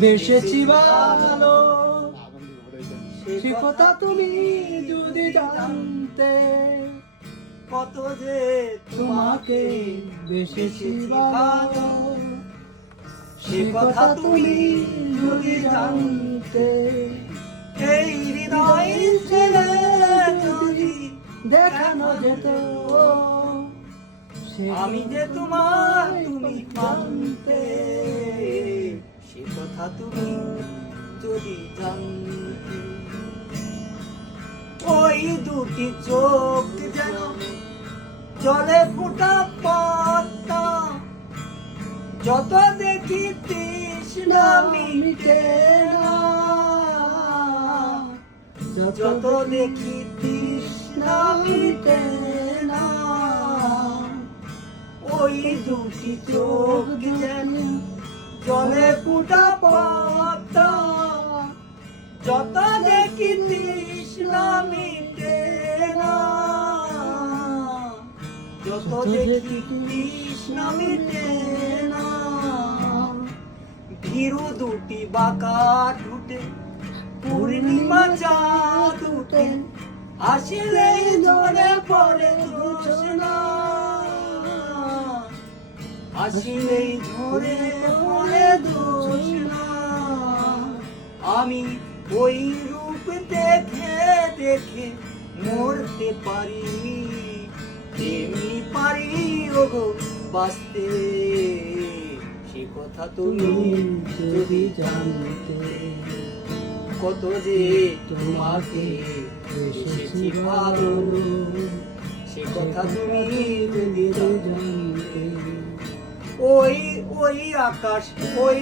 বেসেছি ভালো, সে কথা তুমি যদি জানতে, কত যে তোমাকে বেসেছি ভালো, সে কথা তুমি যদি জানতে, এই হৃদয় ছেড়ে যদি দেখানো যেত আমি যে তোমার তুমি পান্তে, সে কথা তুমি যদি জানতে। ওই দুটি চোখ যেন জলে ফোটা পদ্মা, যত দেখি তৃষ্ণা মিটে না, যত দেখি তৃষ্ণা মিটে না। ওই দুটি চোখ যেন জলে ফোটা পদ্মা, যত দেখি তৃষ্ণা মিটে না, যত দেখি তৃষ্ণা মিটে না। ভীরু দুটি বাঁকা ঠুটে পূর্ণিমা চাঁদ উঠে, আসলেই ঝরে পড়ে জোছনা, আসলেই ঝরে পড়ে জোছনা। আমি ওই রূপ দেখে দেখে মরতে পারি, তেমনি পারি ওগো বাঁচতে, সে কথা তুমি যদি জানতে। কত যে তোমাকে বেসেছি ভালো, সে কথা তুমি যদি জানতে। ওই আকাশ ওই